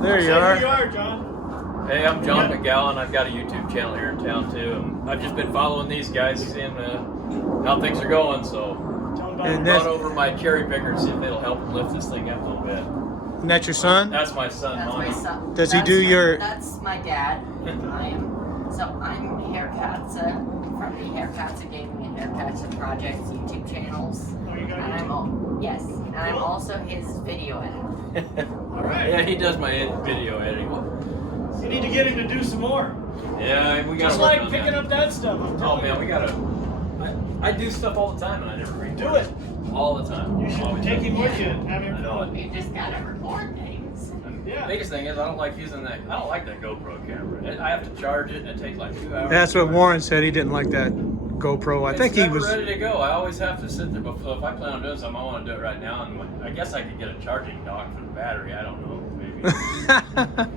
There you There are. you are, John. Hey, I'm John Mcgowen. I've got a YouTube channel here in town too. And I've just been following these guys, seeing how things are going. So I brought over my cherry picker to see if it'll help lift this thing up a little bit. And that's your son? That's my son. That's Monty. my son. Does he do your... That's my dad. I'm from the Haircuts Gaming and Haircuts Projects YouTube channels. Oh, you got And YouTube? yes, and I'm also his video editor. All right. Yeah, he does my video editing. You need to get him to do some more. Yeah, we got. Just like picking up that stuff. I'm Oh telling man, you. we gotta. I do stuff all the time and I never record. Do it. All the time. You should Always take do. him with you and have him I know film. it. You just gotta record things. Yeah. The biggest thing is I don't like using that. I don't like that GoPro camera. I have to charge it and it takes like 2 hours. That's what Warren said. He didn't like that GoPro. I think It's he never was... ready to go. I always have to sit there. But if I plan on doing something, I want to do it right now. And I guess I could get a charging dock for the battery. I don't know. Maybe.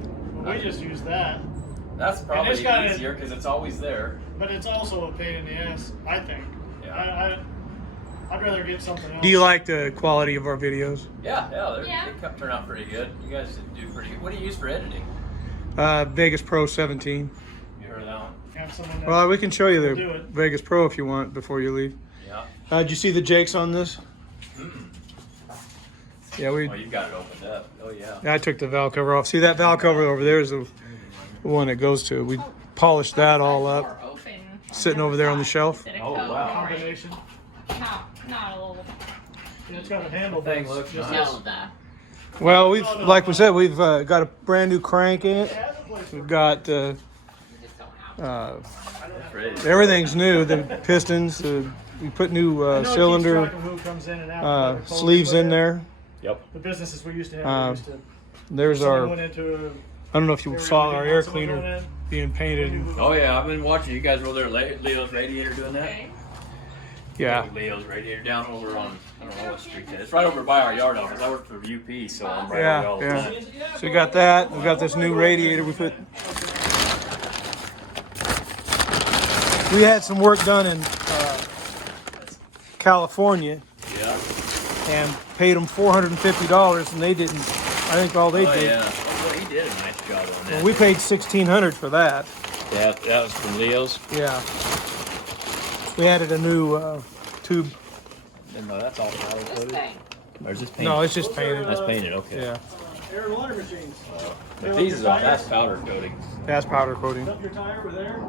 Well, we just use that. That's probably it's got easier because it's always there. But it's also a pain in the ass, I think. Yeah. I'd rather get something else. Do you like the quality of our videos? Yeah, they turn out pretty good. You guys do pretty good. What do you use for editing? Vegas Pro 17. You heard of that one? Have someone that Well, we can show you do the it. Vegas Pro if you want before you leave. Yeah. Did you see the jakes on this? Yeah, Oh, you've got it opened up. Oh yeah. I took the valve cover off. See that valve cover over there is the one it goes to. We polished that all up, sitting over there on the shelf. Oh wow. Combination. Not a little. Yeah, it's got a handle. Thing but looks it's nice. just- Well, like we said, we've got a brand new crank in it. We've got It's ready. everything's new. The pistons. We put new I know it keeps cylinder track of who comes in and out, like a sleeves in folder, there. Yep. The businesses we used to have. Uh, we used to, There's someone our. went into I don't know if you saw our air cleaner being painted. Oh yeah, I've been watching. You guys were there, Leo's Radiator, doing that. Yeah. Leo's Radiator down over on, I don't know what street that is. It's right over by our yard office. I work for UP, so I'm right over all the Yeah, time. yeah. So we got that. We got this new radiator. We had some work done in California Yeah. and paid them $450, and they didn't. I think all they Oh did. yeah. Oh, well, he did a nice job on that. Well, we paid $1,600 for that. Yeah, that was from Leo's. Yeah. We added a new tube. No, that's all powder coated. Or is this painted? No, it's just painted. That's painted. Okay. Yeah. air and water machines. But these are that's powder coating. That's powder coating. Up your tire with air.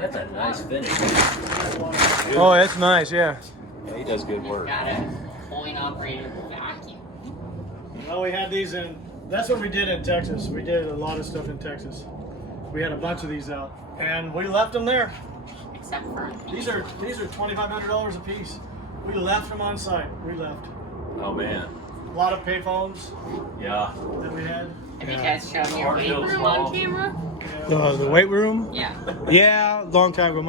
That's a nice finish. Oh, that's nice. Yeah. Yeah, he does good work. Got a coin operator vacuum. Well, we had these in. That's what we did in Texas. We did a lot of stuff in Texas. We had a bunch of these out, and we left them there. Except for These are $2,500 a piece. We left them on site. We left. Oh man. A lot of payphones Yeah. that we had. have you guys shown your weight room on camera? The weight room. Yeah. Yeah, a long time ago.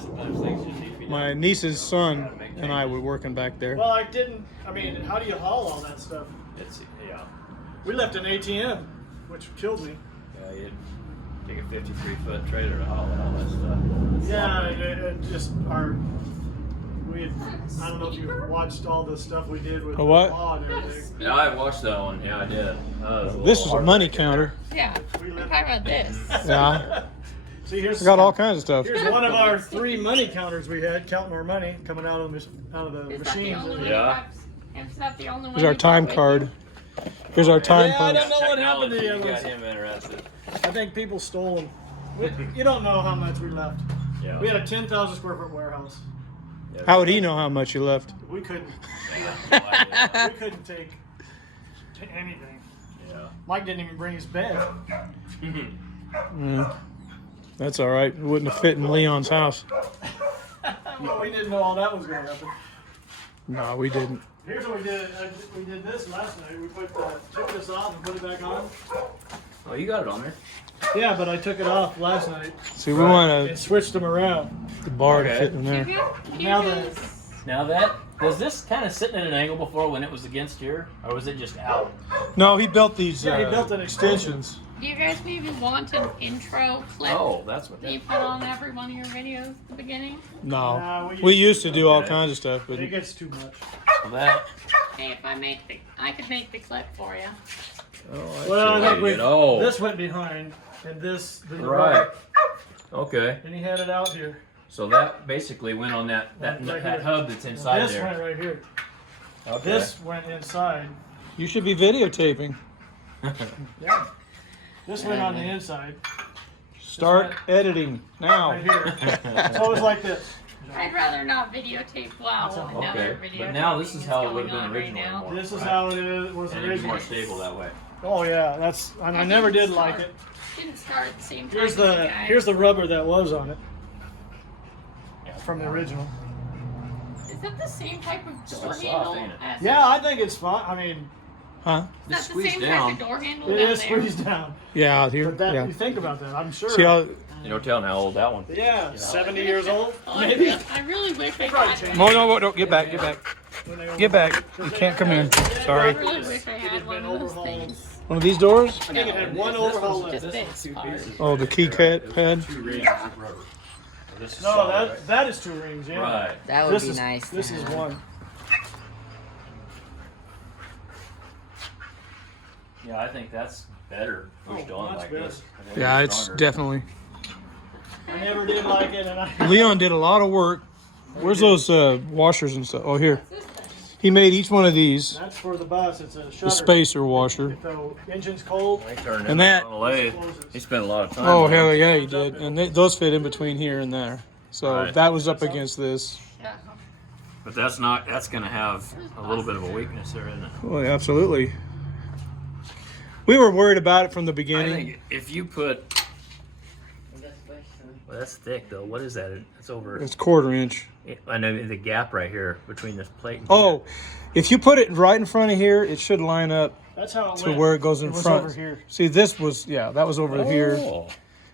Sometimes things just need to be done. My niece's son and I were working back there. Well, I mean, how do you haul all that stuff? Yeah. We left an ATM, which killed me. Yeah, you'd take a 53-foot trailer to haul all that stuff. Yeah, it just I don't know if you watched all the stuff we did with A what? the law and everything. Yeah, I watched that one. Yeah, I did. This is a money counter. Yeah. We We're lived- talking about this. Yeah, See, here's we got all kinds of stuff. Here's one of our 3 money counters we had, counting our money coming out of the Is that the machines. only one? Yeah. Is that the only one? Here's our you time brought card. with Here's our time Yeah, I punch. don't know what happened to the Technology others. got him interested. I think people stole them. You don't know how much we left. Yeah. We had a 10,000 square foot warehouse. How would he know how much you left? We couldn't. Yeah. We couldn't take anything. Yeah. Mike didn't even bring his bed. Yeah. That's all right. It wouldn't have fit in Leon's house. We didn't know all that was going to happen. No, we didn't. Here's what we did. We did this last night. We took this off and put it back on. Oh, you got it on there. Yeah, but I took it off last night See, we want and switched them around. the bar to Okay. fit in there. Now that Now that was this kind of sitting at an angle before when it was against here, or was it just out? No, he built these Yeah, he built an extensions. Do you guys maybe want an intro clip Oh, that's what that you that. put on every one of your videos at the begining? No, Nah, we used to do all Okay. kinds of stuff, but It gets too much. That. Hey, if I could make the clip for you. Oh, Well, I think we, oh, this went behind, and this. The right. Okay. And he had it out here. So that basically went on that Right that here. hub that's inside This went there. right here. Okay. This went inside. you should be videotaping. Yeah. This went on the inside. Start editing now. Right here. So it was like this. I'd rather not videotape wow okay. another video. But now this is how it would going have on been right originally. now. more, This is right? how it is, was And it's more originally. stable that way. Oh yeah, that's. I never did like it. Didn't start at the same time. Here's as you the guys. here's the rubber that was on it. From the original. Is that the same type of So door soft, handle? ain't it? As Yeah, I think it's fine. I mean, Huh? Is Just that the squeeze same down. type of door handle it down is there? squeezed down. Yeah, here. But that Yeah. you think about that, I'm sure. See how? You know, telling how old that one. Yeah, 70 years old, Oh, maybe. I really wish I Probably had changed. one. No, get back, get back, get back. You can't come in. I Sorry. really wish I had one of those things. One of these doors? I think it had one overhaul left. Just this part. Oh, the key cut pad. 2 rings of rubber. This is No, solid, that is 2 rings. Yeah. right. That would This be is nice. to This is have. one. Yeah, I think that's better pushed Oh, on that's like better. this. I think Yeah, it's stronger. definitely. I never did like it, and I. Leon did a lot of work. Where's those washers and stuff? Oh, here. He made each one of these. That's for the bus. It's a shutter. The spacer washer. If the engine's cold, They turned And it that- on the lathe. closes. He spent a lot of time. Oh, on it. hell yeah, he did. And those fit in between here and there. So Right. that was up against this. Yeah. But that's not. That's gonna have a little bit of a weakness there, isn't it? Well, absolutely. We were worried about it from the I beginning. think if you put. Well, that's thick though. What is that? It's over. It's 1/4 inch. I know the gap right here between this plate. And Oh, if you put it right in front of here, it should line up That's how it to went. where it goes in It was front. over here. See, this was, yeah, that was over here. Oh.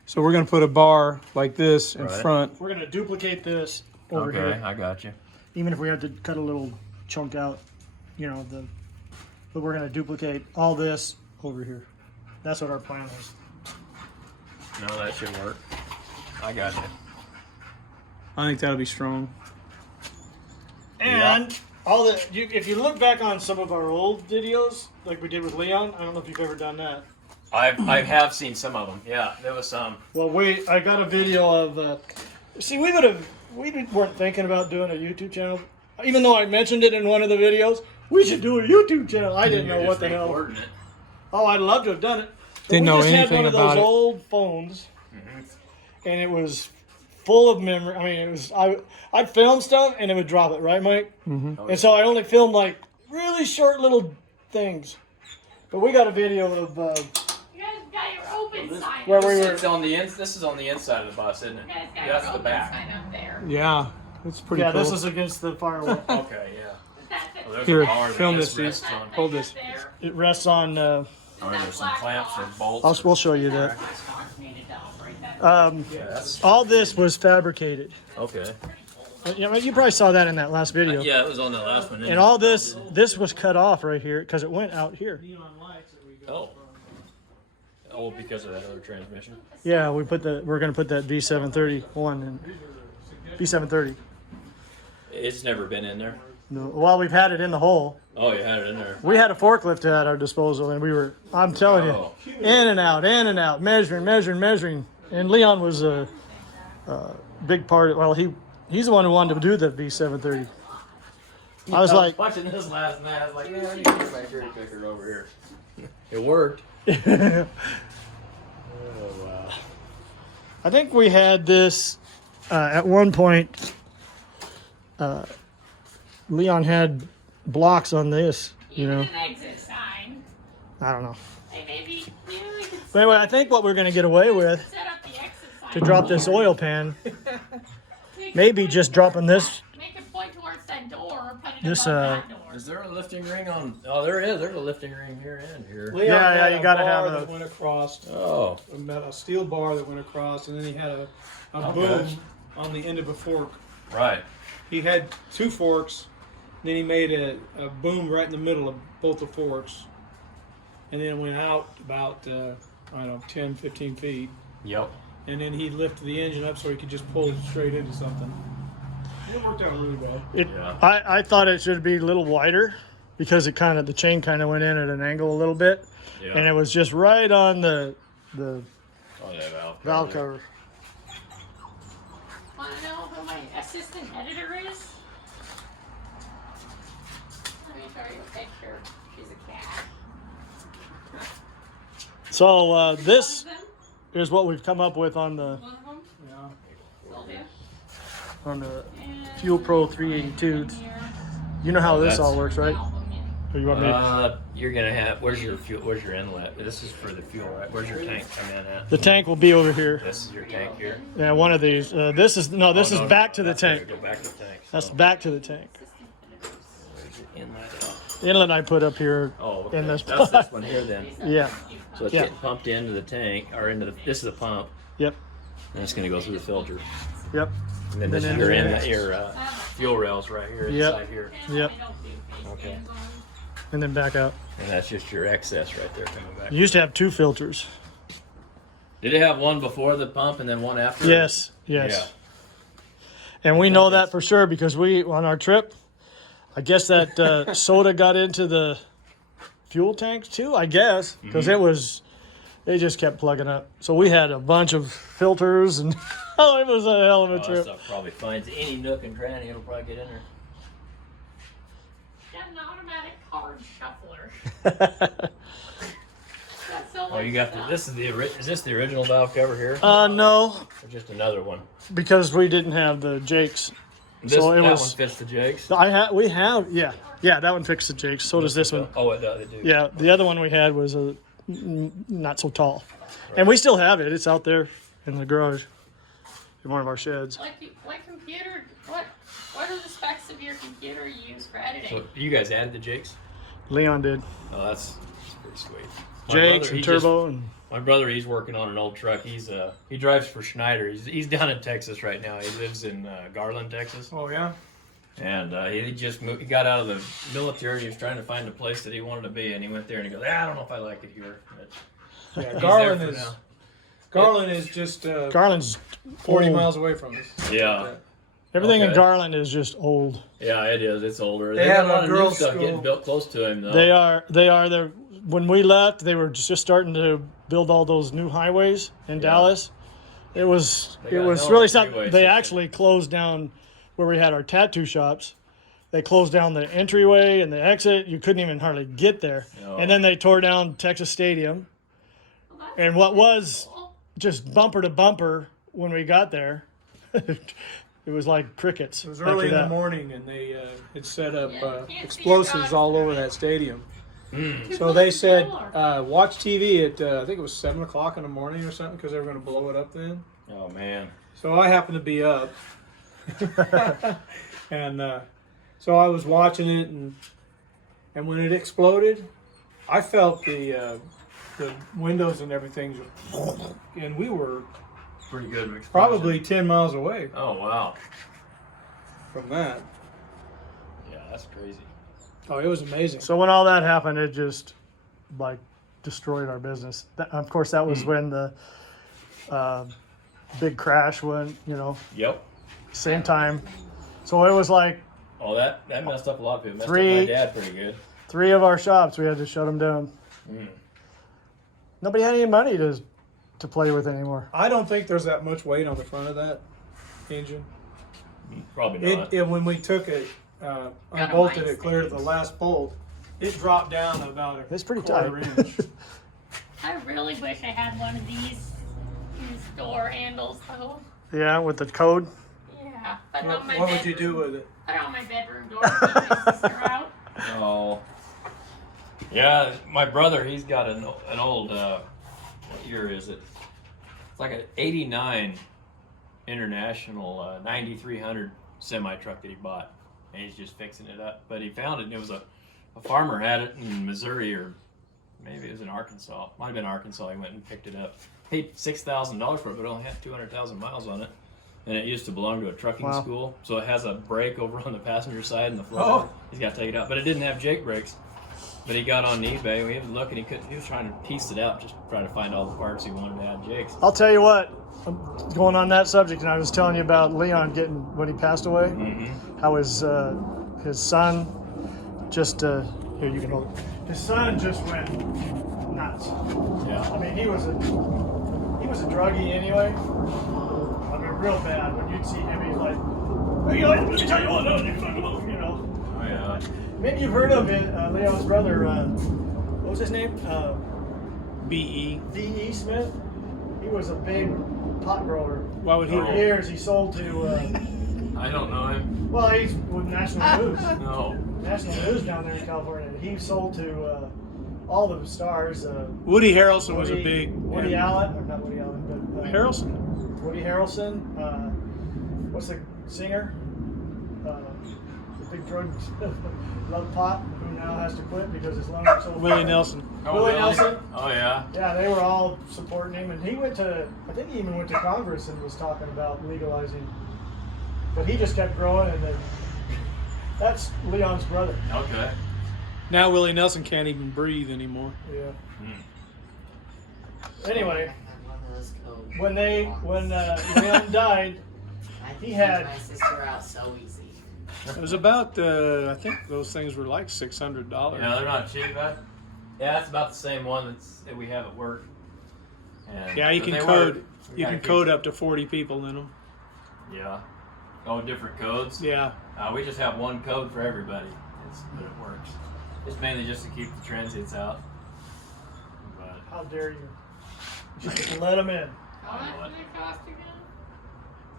So we're going to put a bar like this in Right. front. We're gonna duplicate this over Okay, here, I got you. even if we had to cut a little chunk out, but we're gonna duplicate all this over here. That's what our plan is. No, that should work. I got you. I think that'll be strong. And if you look back on some of our old videos, like we did with Leon, I don't know if you've ever done that. I have seen some of them. Yeah, there was some. Well, I got a video of. See, we weren't thinking about doing a YouTube channel, even though I mentioned it in one of the videos. We should do a YouTube channel. I didn't know what the hell. Recording it. Oh, I'd love to have done it. But Didn't we know just had anything one of about those it. old phones, and it was full of memory. I mean, it was I'd film stuff and it would drop it, right, Mike? Mm-hmm. And so I only filmed like really short little things. But we got a video of You guys got your open sign. where we were. It's on the this is on the inside of the bus, isn't it? You guys got That's your the open back. sign up there. Yeah, it's pretty Yeah, cool. this is against the firewall. Okay, yeah. That's it. Well, there's Here, a bar film that this, Steve. rests on. Hold this. There. It rests on. Or there's some clamps or bolts. We'll show you that. Yeah, that's All this was fabricated. okay. You probably saw that in that last video. Yeah, it was on the last one. And all this was cut off right here because it went out here. Oh. Oh, because of that other transmission. Yeah, we're gonna put that B731 in. B730. It's never been in there. No, well, we've had it in the hole. Oh, you had it in there. We had a forklift at our disposal, and I'm telling you, Oh. in and out, measuring. And Leon was a big part. Well, he's the one who wanted to do the B730. I was like, watching this last night. I was like, yeah, I need to get my cherry picker over here. It worked. I think we had this at one point. Leon had blocks on this, Even an exit sign. I don't know. Hey, maybe we could But anyway, I think what we're going to get away with set up the exit sign. to drop this oil pan, maybe just dropping this. Make it point towards that door or put it This, above that door. Is there a lifting ring on? Oh, there is. There's a lifting ring here and here. Leon Yeah, had you a gotta bar have that a- went across, Oh, a steel bar that went across, and then he had a Okay. boom on the end of a fork. right. He had 2 forks, then he made a boom right in the middle of both the forks, and then it went out about I don't know, 10, 15 feet. Yep. And then he'd lift the engine up so he could just pull it straight into something. It worked out really well. I thought it should be a little wider because the chain kind of went in at an angle a little bit, and it was just right on the valve cover. Want to know who my assistant editor is? Let me show you a picture. She's a cat. So this One of them? is what we've come up with on the One of them? Sylvia. on the And Fuel Pro 382. here. You know how this That's- all works, right? Album in. Or you want me to? You're gonna have. Where's your fuel? Where's your inlet? This is for the fuel, right? Where's your tank come in at? The tank will be over here. This is your tank here. Yeah, one of these. This is back to the that's gonna tank. Go back to the tank. That's so. back to the tank. Where's your inlet at? The inlet I put up here. Oh, okay. In this That's spot. this one here then. Yeah. So it's Yeah. getting pumped into the tank, or into the. This is the pump, Yep. and it's gonna go through the filter. Yep. And then this Then is your into inlet, the- your fuel rails right here Yep. inside here, Yep. Okay. And then back out. and that's just your excess right there coming back. You used to have 2 filters. Did it have one before the pump and then one after? Yes. Yes. And we know that for sure because on our trip, I guess that soda got into the fuel tanks too, I guess, because they just kept plugging up. So we had a bunch of filters and it was a hell of a Oh, that trip. stuff probably finds any nook and cranny. It'll probably get in there. Got an automatic card shuffler. That's so Oh, you got the. This is the. Is this the original valve cover here, No, or just another one? because we didn't have the Jakes. This, So it that was- one fits the jigs. We have, yeah, that one fixed the Jakes. So does this one. Oh, it does. They do. Yeah, the other one we had was not so tall, and we still have it. It's out there in the garage, in one of our sheds. What computer? What are the specs of your computer you use for editing? So you guys added the jigs? Leon did Oh, that's pretty sweet. My Jakes brother, and turbo, and My brother, he's working on an old truck. He drives for Schneider. He's down in Texas right now. He lives in Garland, Texas. Oh, yeah? And he just moved, he got out of the military. He was trying to find a place that he wanted to be, and he went there and he goes, I don't know if I like it here. But Yeah, he's Garland there for is now. Garland is just Garland's 40 old. miles away from us. Yeah. Everything in Okay. Garland is just old. Yeah, it is. It's older. They got have a lot a of new girls' stuff school. getting built close to him, though. They are. There. When we left, they were just starting to build all those new highways in Dallas. It was They got hell really of a something. freeway They system. actually closed down where we had our tattoo shops. They closed down the entryway and the exit. You couldn't even hardly get there. No. And then they tore down Texas Stadium. Well, that's And what was cool. just bumper to bumper when we got there, it was like crickets. It was after early in the that. morning, and they had set up Yeah, you can't see explosives your all dog. over that stadium. Mm. So they said, watch TV at, I think it was 7 o'clock in the morning or something, because they were going to blow it up then. Oh, man. So I happened to be up. And so I was watching it, and when it exploded, I felt the windows and everything, and we were Pretty good explosion. probably 10 miles away Oh, wow. from that. Yeah, that's crazy. Oh, it was amazing. So when all that happened, it just like destroyed our business. Of course, that was when the big crash went. Yep. Same time. So it was like Oh, that messed up a lot of people. Messed Three- up my dad pretty good. 3 of our shops we had to shut them down. Mm. Nobody had any money to play with anymore. I don't think there's that much weight on the front of that engine. Probably not. When we took it, unbolted it clear to the last bolt, it dropped down about a It's pretty quarter tight. inch. I really wish I had one of these door handles, though. Yeah, with the code. Yeah. Put it What, on my what would you bedroom- do with it? Put it on my bedroom door. Keep my sister out. Oh. Yeah, my brother, he's got an old, what year is it? It's like an 89 International 9300 semi-truck that he bought. And he's just fixing it up. But he found it, and it was a farmer had it in Missouri, or maybe it was in Arkansas. Might have been Arkansas. He went and picked it up. Paid $6,000 for it, but only had 200,000 miles on it. And it used to belong to a trucking Wow. school, so it has a brake over on the passenger side and the floor. Oh. He's got to take it out, but it didn't have Jake brakes. But he got on eBay. We had to look, and he was trying to piece it out, just trying to find all the parts he wanted to add jigs. I'll tell you what. Going on that subject, and I was telling you about Leon getting when he passed away. Mm-hmm. How his son just here you can hold it. His son just went nuts. Yeah. I mean, he was a druggie anyway. I mean, real bad. When you'd see him, he's like, "Hey, let me tell you what, you know." Oh yeah. Maybe you've heard of it, Leon's brother. What was his name? B.E. D.E. Smith. He was a big pot grower. Why would he? For years, he sold to. I don't know him. Well, he's with National News. No. National News down there in California. He sold to all the stars. Woody Harrelson was a big. Woody Allen, or not Woody Allen, but Harrelson. Woody Harrelson. What's the singer? The big drug love pot who now has to quit because his lungs are so. Willie Nelson. Willie Nelson. Oh yeah. Yeah, they were all supporting him, and he went to. I think he even went to Congress and was talking about legalizing. But he just kept growing, and then that's Leon's brother. Okay. Now Willie Nelson can't even breathe anymore. Yeah. Hmm. Anyway, I have one of those codes. when Leon died, I he can had- get my sister out so easy. It was about. I think those things were like $600. Yeah, they're not cheap, huh? Yeah, it's about the same one that we have at work. And, Yeah, you but can they code. work. We You gotta can keep- code up to 40 people in them. Yeah. Oh, different codes. Yeah. We just have one code for everybody. But it works. It's mainly just to keep the transients out. But how dare you? Just let him in. How much does it cost again?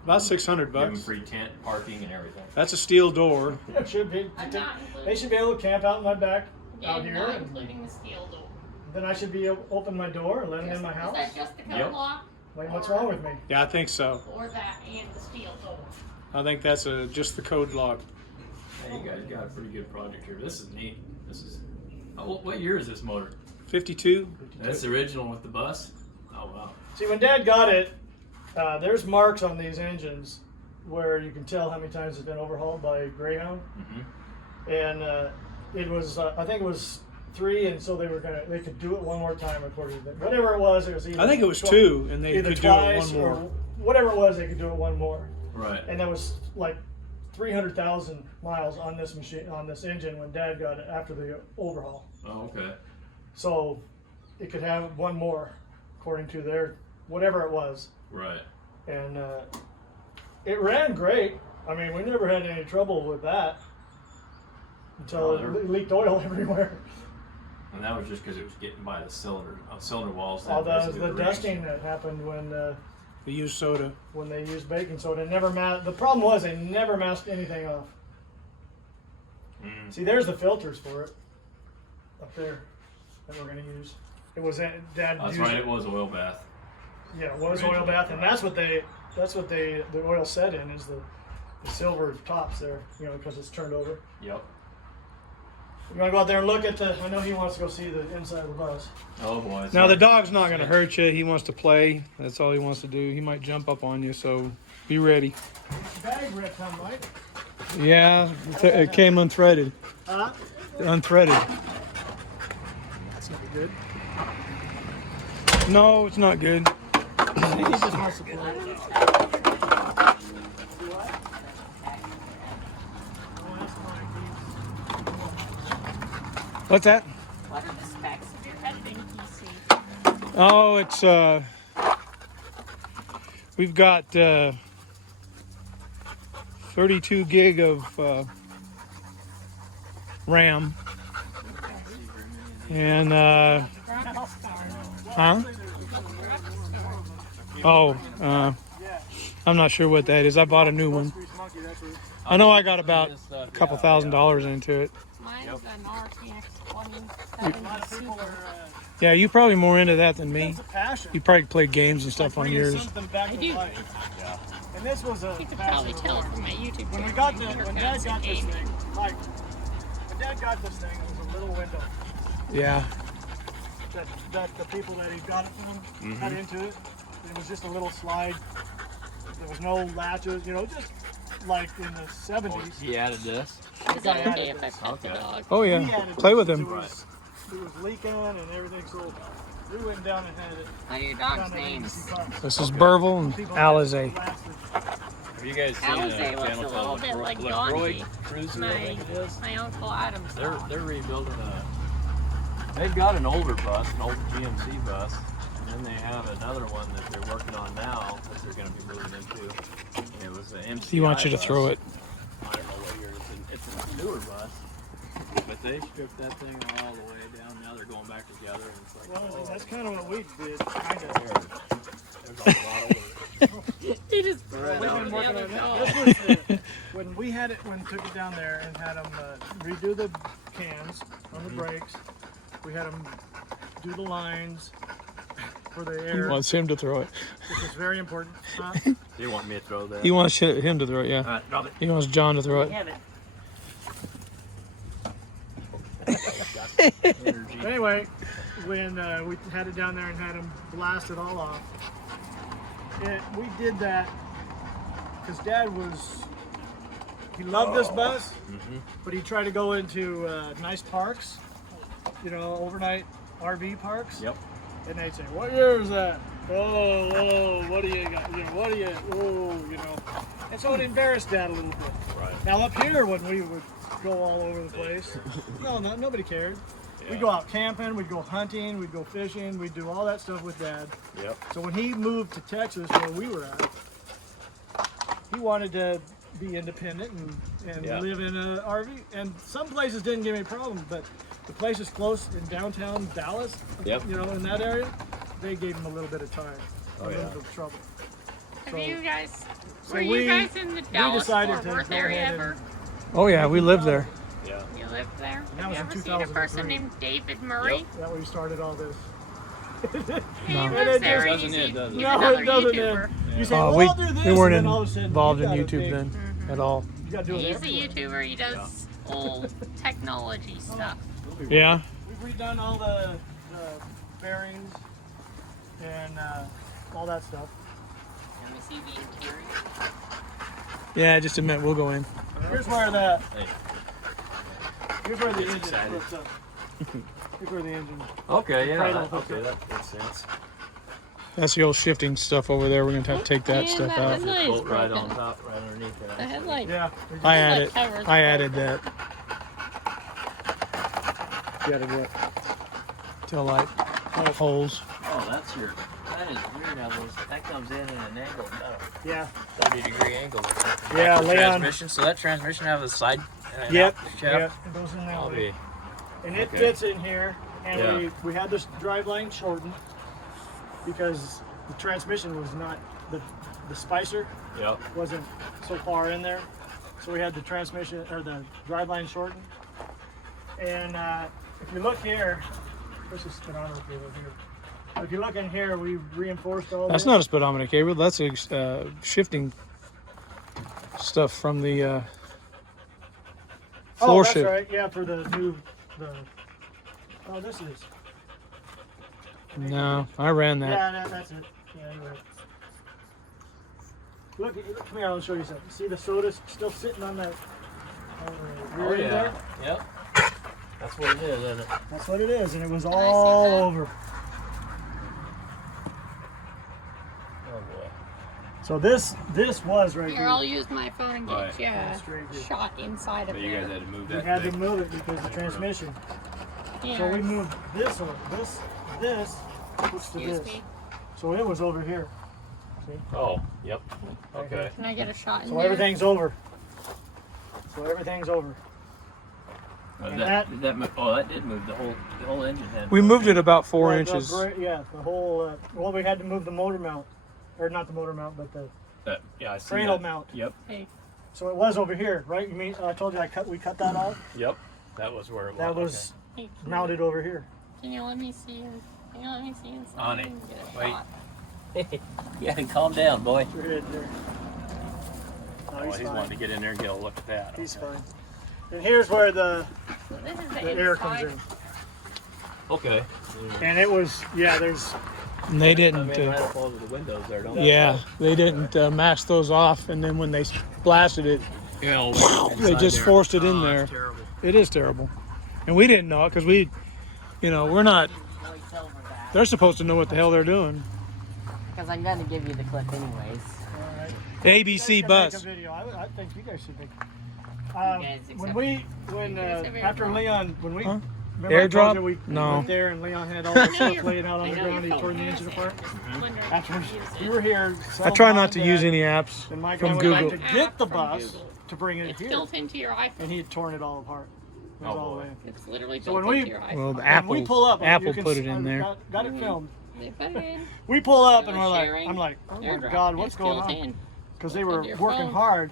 About $600 give them bucks. free tent, parking, and everything. That's a steel door. It should be. I'm not including. They should be able to camp out in my back out here, Not and including the steel door. then I should be able to open my door and let him in my Is house. that just the code Yep. lock, Like, what's wrong with me? Yeah, I think so. or that and the steel door? I think that's just the code lock. Hey, you guys got a pretty good project here. This is neat. This is. What year is this motor? 52. That's the original with the bus. Oh wow. See, when Dad got it, there's marks on these engines where you can tell how many times it's been overhauled by Greyhound. Mm-hmm. And it was, I think it was 3, and so they could do it one more time according to them. Whatever it was either. I think it was 2, and they either could do it twice one more. or whatever it was, they could do it one more. Right. And there was like 300,000 miles on this machine, on this engine when Dad got it after the overhaul. Oh okay. So it could have one more, according to their whatever it was. Right. And it ran great. I mean, we never had any trouble with that until it leaked oil everywhere. And that was just because it was getting by the cylinder walls. All that the basically dusting that happened when They use soda. they used baking soda. It never the problem was they never masked anything off. Mm. See, there's the filters for it up there that we're going to use. It was Dad. That's used right. it. It was oil bath. Yeah, it was oil bath, and that's what the oil set in is the silver tops there, because it's turned over. Yep. You want to go out there and look at I know he wants to go see the inside of the bus. Oh boy. Now the dog's not going to hurt you. He wants to play. That's all he wants to do. He might jump up on you, so be ready. Bag rip, huh, Mike? Yeah, it came unthreaded. Huh? Unthreaded. That's not good. No, it's not good. He just wants to play. What's that? What are the specs of your editing PC? Oh, it's we've got 32 gig of RAM, and huh? Oh, I'm not sure what that is. I bought a new one. I know I got about a couple $1,000 into it. Mine's an RTX 2070 Super. Yeah, you probably more into that than me. It's a passion. You probably play games and stuff on yours. Something back I to do. life. And this was a You could passion. probably tell from my YouTube When channel. we got my when haircuts Dad got and this gaming. thing, Mike, when Dad got this thing, it was a little window Yeah. that the people that he got it from cut into it. It was just a little slide. There was no latches, just like in the 70s. He added this. Is that Yeah. okay if I pet the Okay. dog? Oh He yeah. added Play this with to him. his it was leaking and everything. So we went down and had it. What are your dogs' names? This is Burville and Alizé. Have you guys seen a Alizé looks channel a little called bit like LaCroix Donji. Cruiser? I think it is. My Uncle Adam's dog. They're rebuilding they've got an older bus, an old GMC bus, and then they have another one that they're working on now that they're going to be moving into. And it was an MCI He wants you to bus. throw it. I don't know what year it's a newer bus, but they stripped that thing all the way down. Now they're going back together, and it's like, Well, that's kind of what we did. there's a lot of work. He just Right threw on. it the other dog. This was when we had it, when we took it down there and had them redo the cans on the brakes. We had them do the lines for the He air, wants him to throw it. which is very important. Do you want me to throw that? He wants him to throw it, yeah. Alright, drop it. He wants John to throw it. Have it. Energy. Anyway, when we had it down there and had them blast it all off, we did that because Dad he loved this bus, but he tried to go into nice parks, you know, overnight RV parks. Yep. And they'd say, "What year is that? Oh, what do you got? You know, what do you? Oh, you know." And so it embarrassed Dad a little bit. Right. Now up here, when we would go all over the place, nobody cared. We'd go out camping, we'd go hunting, we'd go fishing, we'd do all that stuff with Dad. Yep. So when he moved to Texas, where we were at, he wanted to be independent and Yeah. live in an RV. And some places didn't give me a problem, but the places close in downtown Dallas, Yep. you know, in that area, they gave him a little bit of time, a little yeah. bit of trouble. Have So- you guys? so Were we- you guys in the Dallas decided Fort to Worth go area ahead ever? Oh yeah, we lived there. Yeah. You lived there? that Have was you in ever seen a person 2003. named David Murray? That way we started all this. He No. lives there. Doesn't He's, it, he's does it? No, another it doesn't YouTuber. end. You say, Oh, well, I'll do this, we weren't and then all of a sudden, involved you in gotta YouTube think, then at all. You gotta do it He's a everywhere. YouTuber. He does old technology stuff. Yeah. We've redone all the bearings and all that stuff. Let me see the interior. Yeah, just a minute, we'll go in. Here's where Hey. here's where the Gets engine excited. flips up. Here's where the engine. Okay, yeah. Cradle That, hooker. okay, that makes sense. That's the old shifting stuff over there. We're gonna have to take that Man, stuff that out. was nice. Bolt right on broken. top, right underneath The that. headlight. Yeah. I Headlight added cover's I added broken. that. You gotta do it. Tail light holes. Oh, that's your. That is weird how that comes in an angle, Yeah. 30-degree angle. Yeah, That's the lay on. transmission. So that transmission have a side. And Yep. out shaft? Yep. It goes in I'll there. be. And it Okay. fits in here. And Yeah. we had this drive line shortened because the transmission was not the spicer Yep. wasn't so far in there. So we had the transmission or the drive line shortened. And if you look here, this is speedometer cable here. If you look in here, we reinforced all That's this. not a speedometer cable. That's a shifting stuff from the floor that's shift. right. Yeah, for the new Oh, this is. No, I ran that. Yeah, that's it. Yeah, you're right. Come here, I'll show you something. See the soda still sitting on that rear Oh end yeah. there? Yep. That's what it is, isn't it? That's what it is, and it was I all see that? over. Oh boy. So this was right Here, I'll use my phone and Right. get you a Straight here. shot inside of But you there. guys had to move We that had to thing. move it because of the transmission. Yeah. So we moved this over. This hooks to Excuse this. me. So it was over here. Oh, yep. Okay. Can I get a shot in So there? everything's over. So everything's over. And that did move the whole engine head. We moved it about 4 The inches. yeah, the whole. Well, we had to move the motor mount, or not the motor mount, but the Yeah, I see cradle that. mount. Yep. Hey, So it was over here, right? You mean I told you we cut that off? Yep. That was where it was. That was hey, mounted over here. can you let me see your? Can you let me see inside? Honey, and get a wait. shot? Okay. Yeah, calm down, boy. Your head there. No, Oh, he's he's fine. wanting to get in there and get a look at that. He's Okay. fine. And here's where the So this is the air comes inside. in. Okay. And it was, there's, And they I didn't. mean, right up over the windows there, don't Yeah, they didn't mask those off, and then when they blasted it, they? Yeah. they just forced it in there. Terrible. It is terrible, and we didn't know it because we You know, we're not. Boy Silverback. They're supposed to know what the hell they're doing. Because I'm gonna give you the clip anyways. ABC bus. I think you guys should make. guys After Leon, when we Huh? remember I told Airdrop? you we No. went there and Leon had all that stuff you're- laying out on I the know ground, he you're tore the fine. engine apart. Wondering After if you use we it. were here, I try not to use any apps And Mike from and I went Google. back to get the From bus Google. to bring it It's here, built into your iPhone. and he had torn it all apart. It was Oh, all boy. in. It's literally So built when we- into your iPhone. Well, the When Apple we pull up, Apple you can put it s- in there. Got it filmed. They put it in. We pull up and They're we're like, sharing. I'm like, oh my AirDrop. God, what's It's going built on? in. Because they Into were your working phone. hard.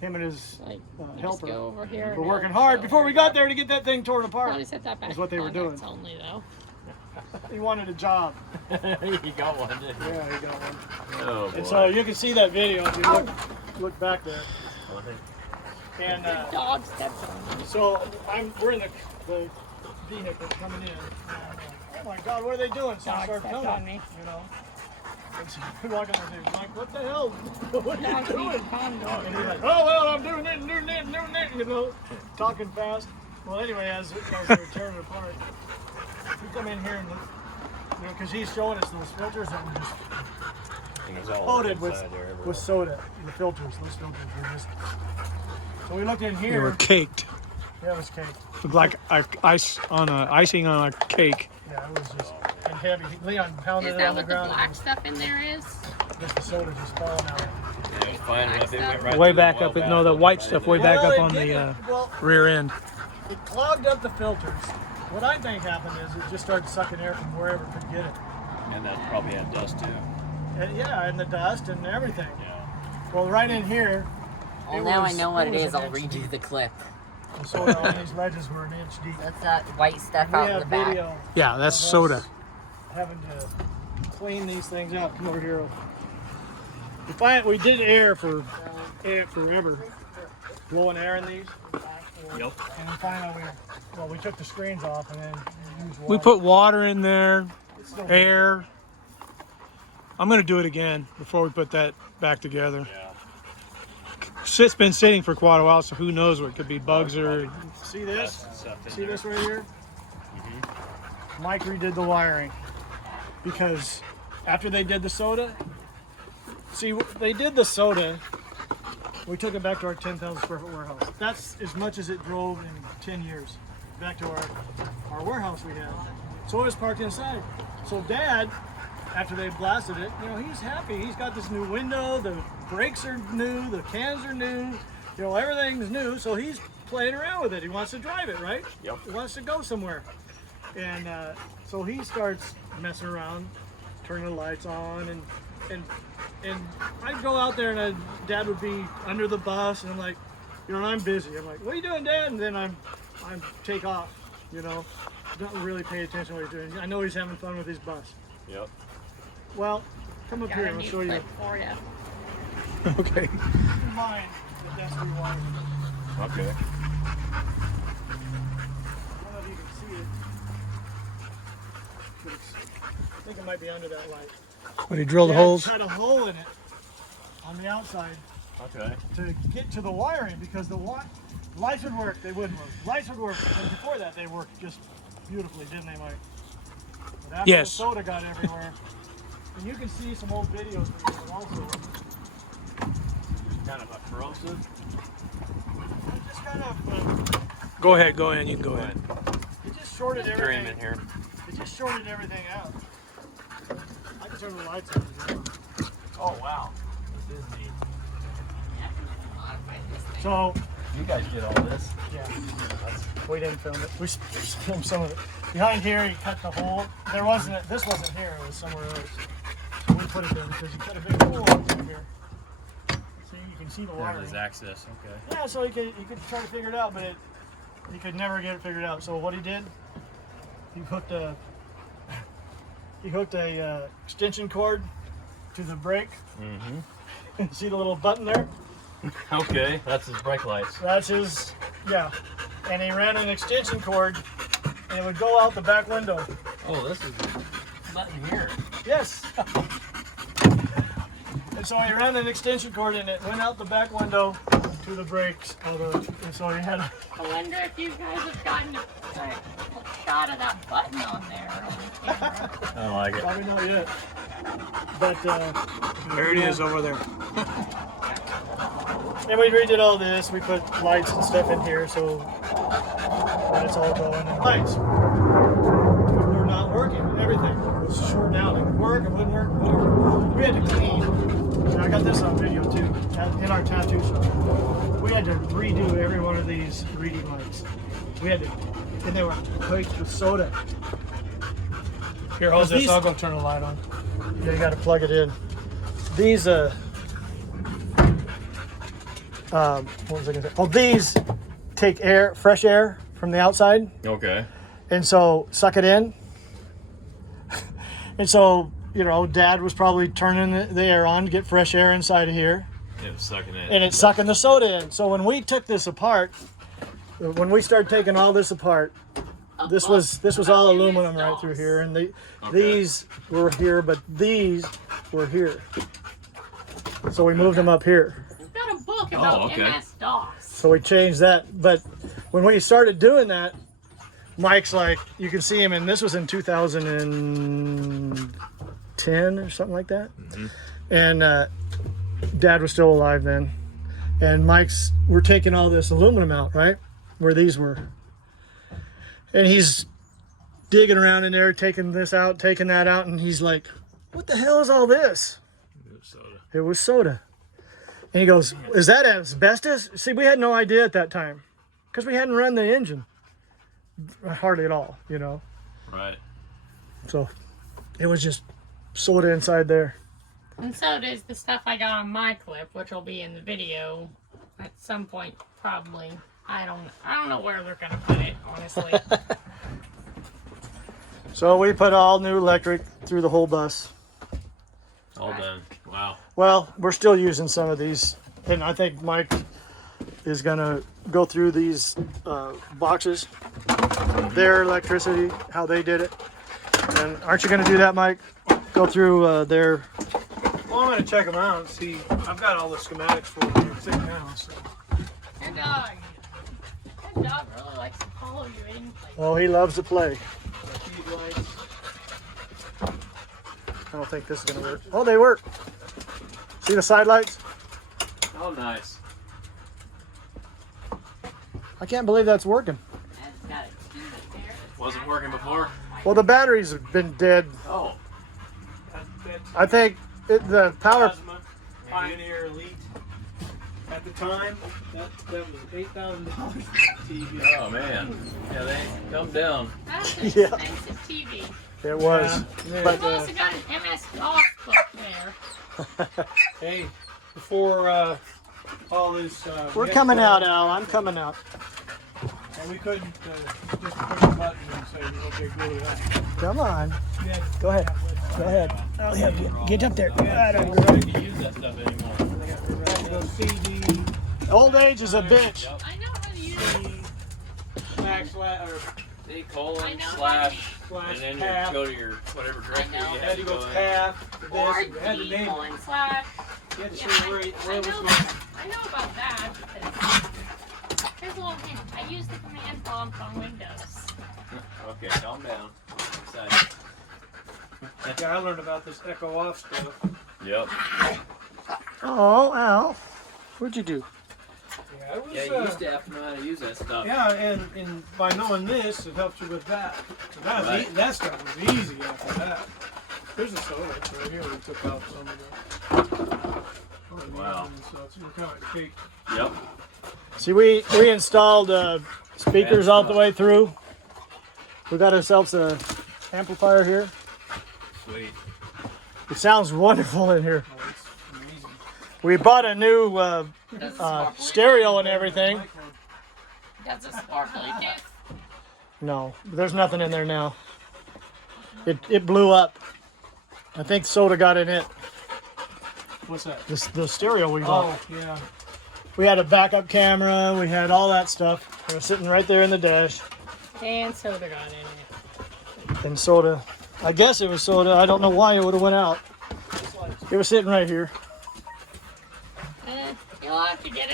Him and his Like, you just helper go over here. were and working it'll hard show before we AirDrop. got there to get that thing torn apart. Probably set that back. Is what they were contacts doing. Only though. He wanted a job. You got one, didn't you? Yeah, he got one. Oh, boy. And so you can see that video if you look back there. And Dog steps on me. so we're in the vehicle coming in. Oh my God, what are they doing? So I Dog start stepped filming, on me. you know. And so we walk in there and like, what the hell? What are you Dog doing? needs condom. And he's like, oh well, I'm doing it, doing it, doing it, you know, talking fast. Well, anyway, as they're tearing it apart, we come in here and look, you know, because he's showing us those filters that were just And it's all coated with inside there, everywhere. soda. The filters, those filters were just. So we looked in They here. were caked. Yeah, it was cake. Looked like icing on a cake. Yeah, it was just and heavy. Leon pounded Is it that on the what the ground. black stuff in there is? Just the soda just falling out. Yeah, it was fine enough. It went right Way through back the up, well no, the back. white stuff way back Well, up it on the didn't. Well, rear end. it clogged up the filters. What I think happened is it just started sucking air from wherever it could get it. And that probably had dust too. And yeah, and the dust and everything. Yeah. Well, right in here. Well, it now was- I know what it it was is. an I'll inch read you deep. the clip. The soda on these ledges were an inch deep. That's that white stuff We out in have the back. video Yeah, that's of us soda. having to clean these things out. Come over here. We did air forever, blowing air in these. Yep. And then finally we took the screens off and then used water. We put water in there, It's still- air. I'm gonna do it again before we put that back together. Yeah. It's been sitting for quite a while, so who knows what could be bugs or. See this? Dust and stuff in See there. this right here? Mike redid the wiring because after they did the soda, they did the soda. We took it back to our 10,000 square foot warehouse. That's as much as it drove in 10 years back to our warehouse we had. So it was parked inside. So Dad, after they blasted it, you know, he's happy. He's got this new window. The brakes are new. The cans are new. You know, everything's new. So he's playing around with it. He wants to drive it, right? Yep. He wants to go somewhere. And so he starts messing around, turning the lights on, and I'd go out there and Dad would be under the bus, and I'm like, you know, and I'm busy. I'm like, what are you doing, Dad? And then I'm take off, you know, don't really pay attention to what he's doing. I know he's having fun with his bus. Yep. Well, come up Got here a and I'll new show you. clip for you. Okay. Keep in mind that that's rewired. Okay. I don't know if you can see it. But I think it might be under that light. When he drilled the Dad holes. cut a hole in it on the outside Okay. to get to the wiring because the lights would work, they wouldn't work. Lights would work, and before that they worked just beautifully, didn't they, Mike? But after Yes. the soda got everywhere, and you can see some old videos of it also. Kind of a corrosive. It just kind of, Go ahead, you can go ahead. it just shorted Dream everything. in here. It just shorted everything out. I can turn the lights on as well. Oh wow. This is neat. So, You guys did all this. yeah, we didn't film it. We filmed some of it. Behind here, he cut the hole. This wasn't here, it was somewhere else. So we put it there because he cut a big hole over here. See, you can see the water. There's access. Okay. Yeah, so he could try to figure it out, but he could never get it figured out. So what he did, he hooked a extension cord to the brake. Mm-hmm. See the little button there? Okay, that's his brake lights. That's his, yeah. And he ran an extension cord, and it would go out the back window. Oh, this is a button here. Yes. And so he ran an extension cord, and it went out the back window to the brakes. And so he had. I wonder if you guys have gotten. shot of that button on there on the camera. I don't like it. Probably not yet. But There it is over there. And we redid all this. We put lights and stuff in here so that it's all going. And lights were not working. Everything was shorting out. It would work, it wouldn't work, it wouldn't work. We had to clean. And I got this on video too, in our tattoo shop. We had to redo every one of these reading lights. We had to, and they were baked with soda. here, hold this. I'll go turn the light on. Yeah, you got to plug it in. These, what was I gonna say? Oh, these take air, fresh air from the outside, Okay. and so suck it in. And so, you know, Dad was probably turning the air on to get fresh air inside of here, It was sucking in. and it's sucking the soda in. So when we took this apart, when we started taking all this apart, this was all aluminum right through here, and these were here, but these were here. So we moved them up here. We've got a book about okay. MS-DOS. So we changed that. But when we started doing that, Mike's like, you can see him, and this was in 2010 or something like that. And Dad was still alive then. And we're taking all this aluminum out, right? Where these were. And he's digging around in there, taking this out, taking that out, and he's like, what the hell is all this? Soda. It was soda. And he goes, is that asbestos? See, we had no idea at that time because we hadn't run the engine hardly at all, you know. Right. So it was just soda inside there. And so does the stuff I got on my clip, which will be in the video at some point, probably. I don't know where they're gonna put it, honestly. So we put all new electric through the whole bus. All done. Wow. Well, we're still using some of these, and I think Mike is gonna go through these boxes, their electricity, how they did it. And aren't you gonna do that, Mike? Go through their. Well, I'm gonna check them out and see. I've got all the schematics for them sitting now. So. And that dog really likes to follow you in places. Oh, he loves to play. These lights. I don't think this is gonna work. Oh, they work. See the side lights? Oh, nice. I can't believe that's working. That's got a TV there. Wasn't working before? Well, the batteries have been dead. Oh. I think the power. Plasma Pioneer Elite. At the time, that was $8,000 TV. Oh, man. Yeah, they come down. That's an Yeah. expensive TV. It was. Yeah. But You've also got an MS-DOS book there. Hey, before all this. we're coming out, Al. I'm coming out. And we couldn't just push a button and say, okay, go to that. Come on. We had to Go ahead. Go ahead. I'll help you. Get up there. I don't think you use that stuff anymore. go CD, Old age is a bitch. I know how to use it. backslash, or C: I colon, know. slash, slash and then half. you go to your whatever directory I know. you You had had to to go go in. half for Or this. You had to D: name it. colon slash. You had to Yeah, say where it I was know going. that. I know about that because here's a little hint. I use the command prompt on Windows. Okay, calm down. Excited. Yeah, I learned about this echo off stuff. Yep. Oh, Al. What'd you do? Yeah, it was, Yeah, you used to have to know how to use that stuff. yeah, and by knowing this, it helps you with that. So that, was Right. that stuff was easy after that. There's a soda right here. We took out some of the. Wow. So it's kind of cake. Yep. See, we installed speakers all the way through. We got ourselves a amplifier here. Sweet. It sounds wonderful in here. Oh, it's amazing. We bought a new Does it sparkle? stereo and everything. Does it sparkly too? No, there's nothing in there now. It blew up. I think soda got in it. What's that? The stereo we bought. Oh, yeah. We had a backup camera. We had all that stuff. It was sitting right there in the dash. And soda got in it. And soda. I guess it was soda. I don't know why it would have went out. It was sitting right here. You'll have to get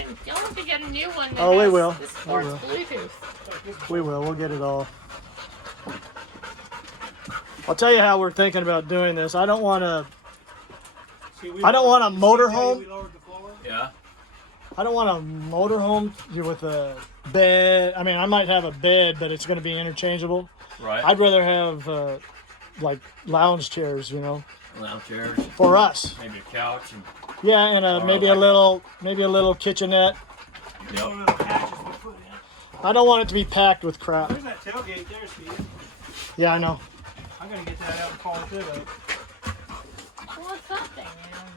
a new one. That Oh, we has will. The sports We will. Bluetooth. We will. We'll get it all. I'll tell you how we're thinking about doing this. I don't want to. See, we I don't lowered- want a you see how motorhome. we lowered the floor? Yeah. I don't want a motorhome with a bed. I mean, I might have a bed, but it's going to be interchangeable. Right. I'd rather have like lounge chairs, you know, Lounge chairs, for us. maybe a couch, and Yeah, and Or maybe like a little kitchenette. yep. One of the hatches we put in. I don't want it to be packed with crap. There's that tailgate there, Steve. Yeah, I know. I'm gonna get that out and call it good. What's that thing?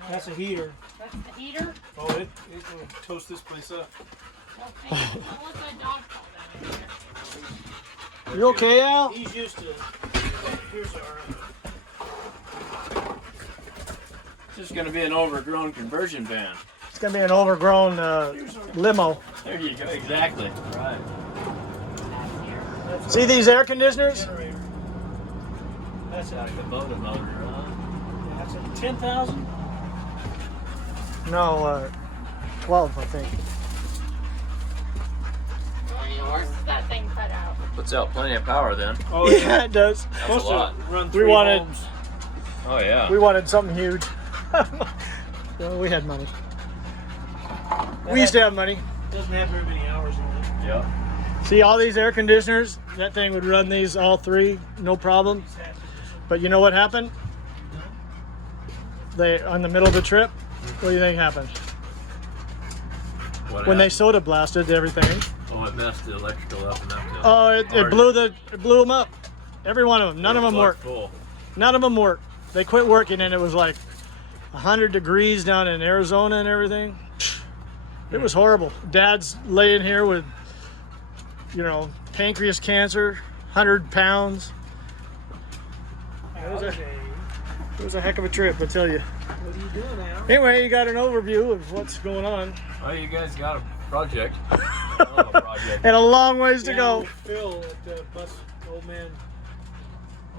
That's a heater. That's the heater? Oh, it will toast this place up. Okay. What's my dog call that in here? You okay, Al? He's used to. Here's our. It's just gonna be an overgrown conversion van. It's going to be an overgrown limo. There you go. Exactly. Right. See these air conditioners? Generator. That's Like a. a motor, huh? That's a 10,000. No, 12, I think. Where's that thing cut out? Puts out plenty of power then. Oh, Yeah, it does. That's a supposed lot. to run We 3 wanted- homes. Oh yeah. We wanted something huge. Well, we had money. We used to have money. Doesn't have very many hours in it. Yep. See all these air conditioners? That thing would run these all three, no problem. But you know what happened? They on the middle of the trip. What do you think happened? What When they happened? soda blasted everything. Oh, it messed the electrical up enough to. Oh, it blew them up. Every one of them. None of them Plug worked. Full. None of them worked. They quit working, and it was like 100 degrees down in Arizona and everything. It was horrible. Dad's laying here with, you know, pancreas cancer, 100 pounds. It was a heck of a trip, I tell you. What are you doing now? Anyway, you got an overview of what's going on, Oh, you guys got a project. Oh, a project. and a long ways to go. Phil at the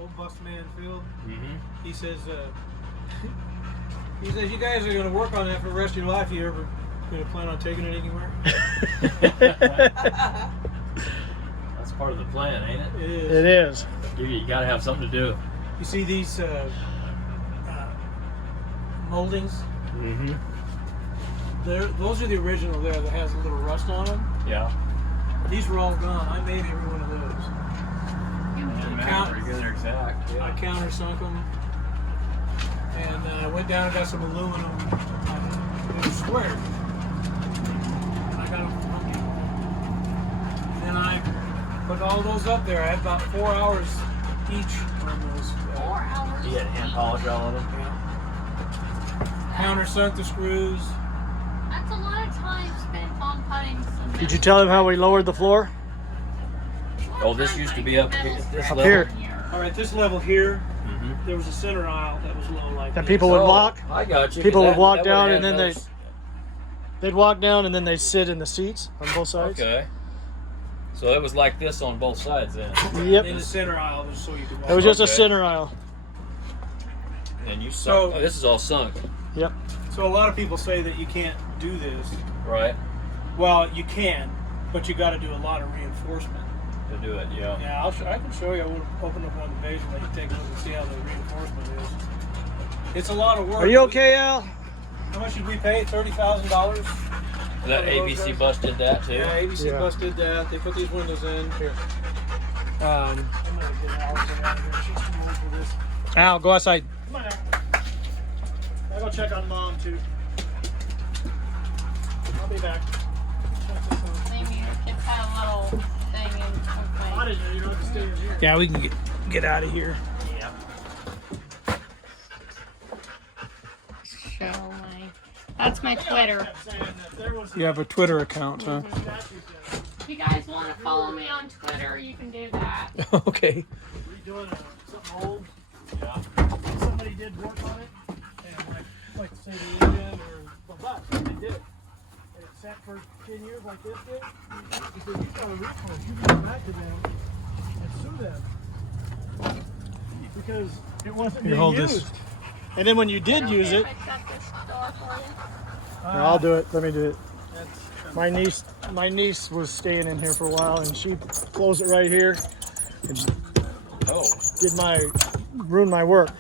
old bus man Phil. Mm-hmm. He says, you guys are going to work on that for the rest of your life. You ever going to plan on taking it anywhere? That's part of the plan, ain't it? It is. It is. You gotta have something to do. You see these moldings? Mm-hmm. Those are the original there that has a little rust on them. Yeah. These were all gone. I made every one of those. Count- Pretty good, they're exact. I Yeah. countersunk them. And I went down and got some aluminum. They were square. And I got them from Home Depot. And then I put all those up there. I had about 4 hours each on those. 4 hours. You had hand polish all of them. Countersunk the screws. That's a lot of time spent on putting some. Did you tell him how we lowered the floor? Oh, this used to be up here. This Up level. here. All right, this level here, Mm-hmm. there was a center aisle that was low like That this. people would walk. I got you. People 'cause would walk that down would've and had then they'd walk down and then they'd sit in the seats on both sides. Okay. So it was like this on both sides then. Yep. In the center aisle, just so you could walk. It was just a Okay. center aisle. And you So- sunk. Oh, this is all sunk, Yep. So a lot of people say that you can't do this. right? Well, you can, but you got to do a lot of reinforcement. To do it, yeah. Yeah, I can show you. I would open up one of the pages and let you take a look and see how the reinforcement is. It's a lot of work. Are you okay, Al? How much did we pay? $30,000. That ABC bus did that too. Yeah, ABC Yeah. bus did that. They put these windows in. Here. I'm gonna get Allison out of here. She's too old for this. Al, go outside. Come on, Al. I'll go check on Mom too. I'll be back. Maybe you could put a little thing in something. You don't have to stay in here. Yeah, we can get out of here. Yeah. Show my. That's my Twitter. You have a Twitter account, huh? If you guys want to follow me on Twitter, you can do that. Okay. Redoing something old. Yeah. Somebody did work on it, and like say the engine or the bus, they did it. And it sat for 10 years like this did. Because you got a recall, you can go back to them and sue them. Because it wasn't Here, being hold used. this. And then when you did use it, I shut this door for you. I'll do it. Let me do it. My niece was staying in here for a while, and she closed it right here. And Oh. did my ruin my work.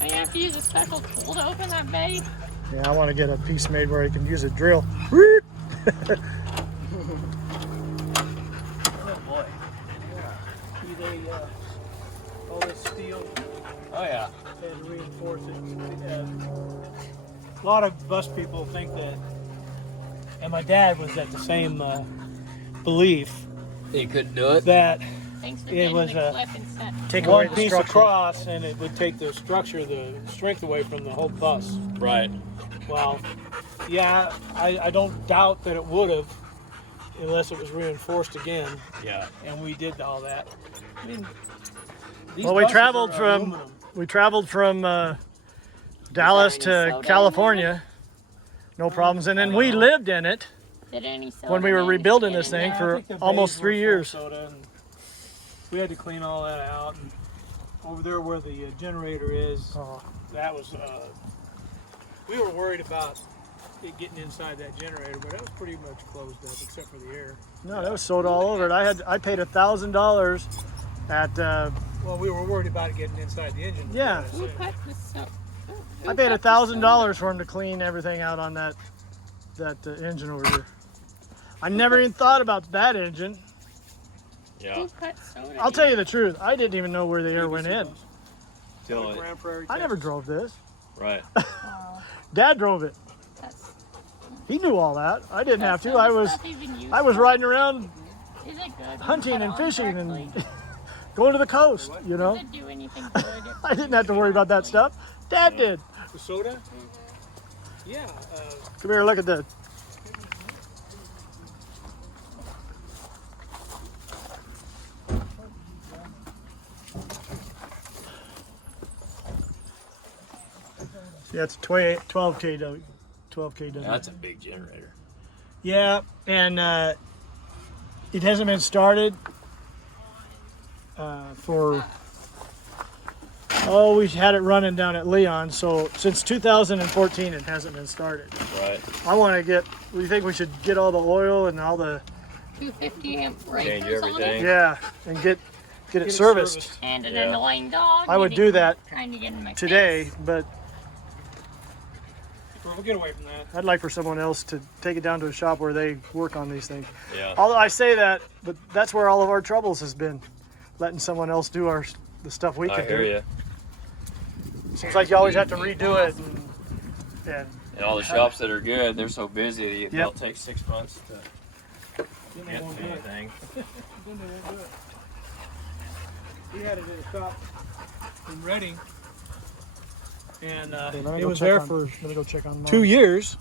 Are you have to use a special tool to open that bay? Yeah, I want to get a piece made where I can use a drill. Oh boy. They all this steel Oh yeah. and reinforce it. A lot of bus people think that, and my dad was at the same belief You couldn't do it. that Thanks for It getting was, the clip and set. Take away one the piece structure. across and it would take the structure, the strength away from the whole bus. Right. Well, yeah, I don't doubt that it would have, unless it was reinforced again, Yeah. and we did all that. I mean, these Well, we buses traveled are from aluminum. Dallas any to soda in California. No problems. And then we lived in it Did any soda when we were manage to rebuilding get this in thing there? for I think the almost bays 3 were full of years. soda, and we had to clean all that out. And over there where the generator is, Oh. that was. We were worried about it getting inside that generator, but it was pretty much closed up except for the air. No, there was soda all over it. I paid $1,000 at Well, we were worried about it getting inside the engine. Yeah. Who cut the soda? I paid $1,000 for him to clean everything out on that engine over there. I never even thought about that engine. Yeah. Who cut soda? I'll tell you the truth. I didn't even know where the air went in. Till it. Grand Prairie, I never Texas. drove this. Right. Oh, Dad drove it. that's, He knew all that. I didn't have to. soda I was stuff even used I was for- riding around Is it good? when hunting cut and on fishing correctly? and going to the coast, you know. Does it do anything good? if I didn't have to worry about that stuff. Dad did. The soda? Yeah. Come here, look at that. Yeah, it's 12 kW. 12 kW. That's a big generator. Yeah, and it hasn't been started we had it running down at Leon, so since 2014 it hasn't been started. Right. I want to we think we should get all the oil and all the, 250 amp Change breakers on everything. it? yeah, and get it serviced. And an Yeah. annoying dog. I would eating- do that Trying to get in my today, face. but We'll get away from that. I'd like for someone else to take it down to a shop where they work on these things. Yeah. Although I say that, but that's where all of our troubles has been, letting someone else do the stuff we I can hear do. you. Seems like you always have to redo it. And And all the shops that are good, they're so busy. They'll Yep. take 6 months to Then they get won't to do it. anything. Then they won't do it. We had it at a shop in Reading, and Okay, let me it go was check there on- for Let me go check on mine. 2 years.